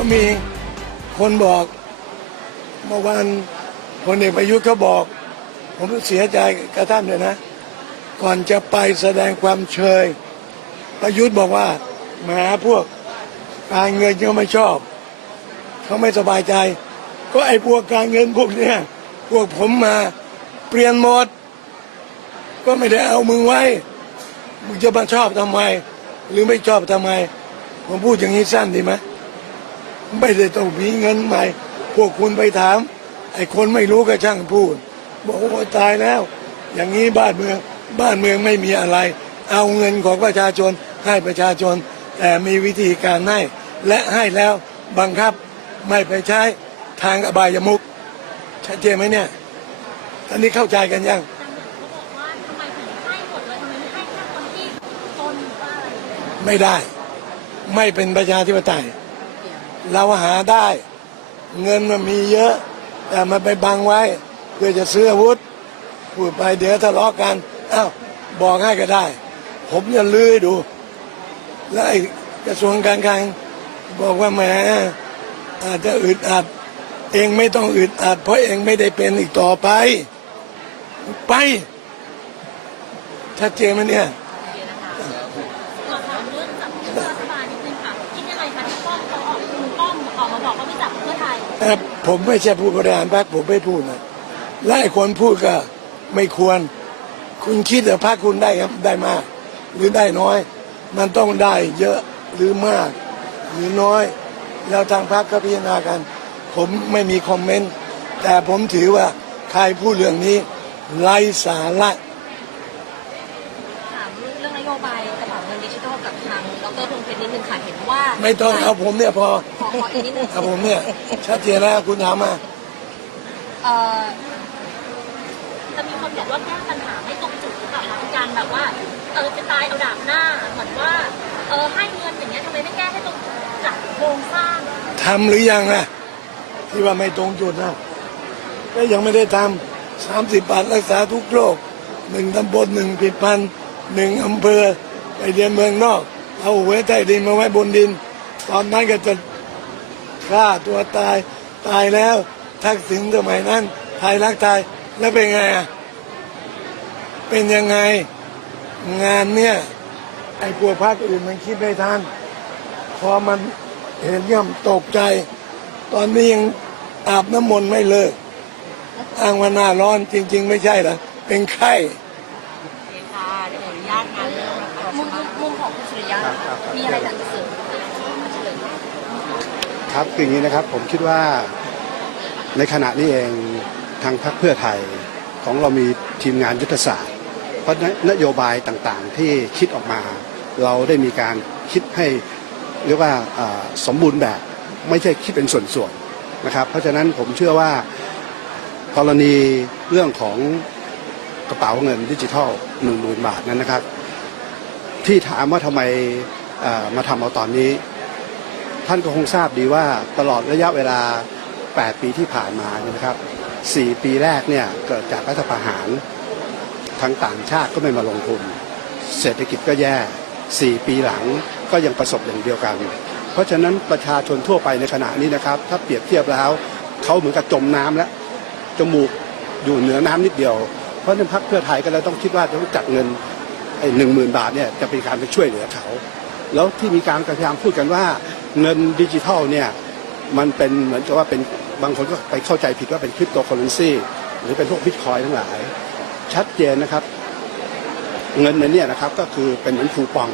ก็มีคนบอกเมื่อวานพลเอกประยุทธ์เขาบอก ผมเสียใจกับท่านเลยนะ ก่อนจะไปแสดงความเชย ประยุทธ์บอกว่าแหมาพวกการเงินเขาไม่ชอบ เขาไม่สบายใจ ก็ไอ้พวกการเงินพวกเนี้ยพวกผมมาเปลี่ยนหมด ก็ไม่ได้เอามึงไว้ มึงจะมาชอบทำไม หรือไม่ชอบทำไม ผมพูดอย่างนี้สั้นดีไหม ไม่ได้ต้องมีเงินใหม่ พวกคุณไปถาม ไอ้คนไม่รู้ก็ช่างพูด บอกว่าตายแล้ว อย่างนี้บ้านเมืองบ้านเมืองไม่มีอะไร เอาเงินของประชาชนให้ประชาชน แต่มีวิธีการให้ และให้แล้วบังคับไม่ไปใช้ทางอบายมุกชัดเจนไหมเนี่ยอันนี้เข้าใจกันยังเขาบอกว่าทำไมถึงให้หมดเลยทำไมไม่ให้แค่คนที่จนหรือว่าอะไรอย่างเงี้ยไม่ได้ ไม่เป็นประชาธิปไตย เราหาได้ เงินมันมีเยอะ แต่มันไปบังไว้ เพื่อจะซื้ออาวุธพูดไปเดี๋ยวทะเลาะกันอ้าวบอกให้ก็ได้ ผมจะลื้อดู แล้วไอ้กระทรวงการคลังบอกว่าแหมอาจจะอึดอัด เองไม่ต้องอึดอัด เพราะเองไม่ได้เป็นอีกต่อไป ไปชัดเจนไหมเนี่ย เรื่องจับมือรัฐบาลนิดนึงค่ะคิดยังไงคะที่ป้อมเขาออกคุณป้ อมออกมาบอกว่าไม่จับเพื่อไทยแต่ผมไม่ใช่ผู้บริหารพรรคผมไม่พูดนะและไอ้คนพูดก็ไม่ควร คุณคิดว่าพรรคคุณได้ครับได้มาก หรือได้น้อย มันต้องได้เยอะหรือมาก หรือน้อยแล้วทางพรรคก็พิจารณากัน ผมไม่มีคอมเมนต์แต่ผมถือว่าใครพูดเรื่องนี้ไร้สาระถามเรื่องนโยบายกระเป๋าเงินดิจิทัลกับทางดรพงเพชรนิดนึงค่ะเห็นว่า ไม่ต้องเอาผมเนี่ยพอ ขอขออีกนิดนึงเอาผมเนี่ยชัดเจนแล้วคุณถามมาเอ่อจะมีคนบอกว่าแก้ปัญหาไม่ตรงจุดหรือเปล่าคะเป็นการแบบว่าเออจะตายเอาดาบหน้าเหมือนว่าเออให้เงินอย่างเงี้ยทำไมไม่แก้ให้ตรงจุดจากโครงสร้างทำหรือยังนะที่ว่าไม่ตรงจุดนะก็ยังไม่ได้ทำสามสิบบาทรักษาทุกโรคหนึ่งตำบลหนึ่งผิดพันหนึ่งอำเภอไปเรียนเมืองนอก เอาหวยใต้ดินมาไว้บนดิน ตอนนั้นก็จะ ฆ่าตัวตายตายแล้ว ทักษิณสมัยนั้นไทยรักไทยแล้วเป็นไงอะเป็นยังไงงานเนี่ยไอ้พวกภาคอื่นมันคิดไม่ทันพอมันเห็นย่อมตกใจ ตอนนี้ยังอาบน้ำมนต์ไม่เลิกอ้างว่าหน้าร้อนจริง ๆ ไม่ใช่เหรอเป็นไข้ค่ะเดี๋ยวขออนุญาตงานเริ่มนะคะมุมมุมของคุณสุริยะมีอะไรอยากจะเสริม ครับคืออย่างนี้นะครับผมคิดว่าในขณะนี้เองทางพรรคเพื่อไทยของเรามีทีมงานยุทธศาสตร์ เพราะนโยบายต่างๆที่คิดออกมา เราได้มีการคิดให้เรียกว่าสมบูรณ์แบบไม่ใช่คิดเป็นส่วนๆนะครับ เพราะฉะนั้นผมเชื่อว่ากรณีเรื่องของกระเป๋าเงินดิจิทัลหนึ่งหมื่นบาทนั้นนะครับ ที่ถามว่าทำไมมาทำเอาตอนนี้ ท่านก็คงทราบดีว่าตลอดระยะเวลา 8 ปีที่ผ่านมานะครับ 4 ปีแรกเนี่ยเกิดจากรัฐประหารทางต่างชาติก็ไม่มาลงทุน เศรษฐกิจก็แย่ 4 ปีหลังก็ยังประสบอย่างเดียวกัน เพราะฉะนั้นประชาชนทั่วไปในขณะนี้นะครับ ถ้าเปรียบเทียบแล้วเขาเหมือนกับจมน้ำแล้วจมูกอยู่เหนือน้ำนิดเดียว เพราะฉะนั้นพรรคเพื่อไทยก็เลยต้องคิดว่าจะต้องจัดเงินไอ้หนึ่งหมื่นบาทเนี่ยจะเป็นการไปช่วยเหลือเขา แล้วที่มีการพยายามพูดกันว่า เงินดิจิทัลเนี่ยมันเป็นเหมือนกับว่าเป็นบางคนก็ไปเข้าใจผิดว่าเป็นคริปโตเคอเรนซีหรือเป็นพวกบิตคอยทั้งหลาย ชัดเจนนะครับ เงินในเนี้นะครับก็คือเป็นเหมือนคูปอง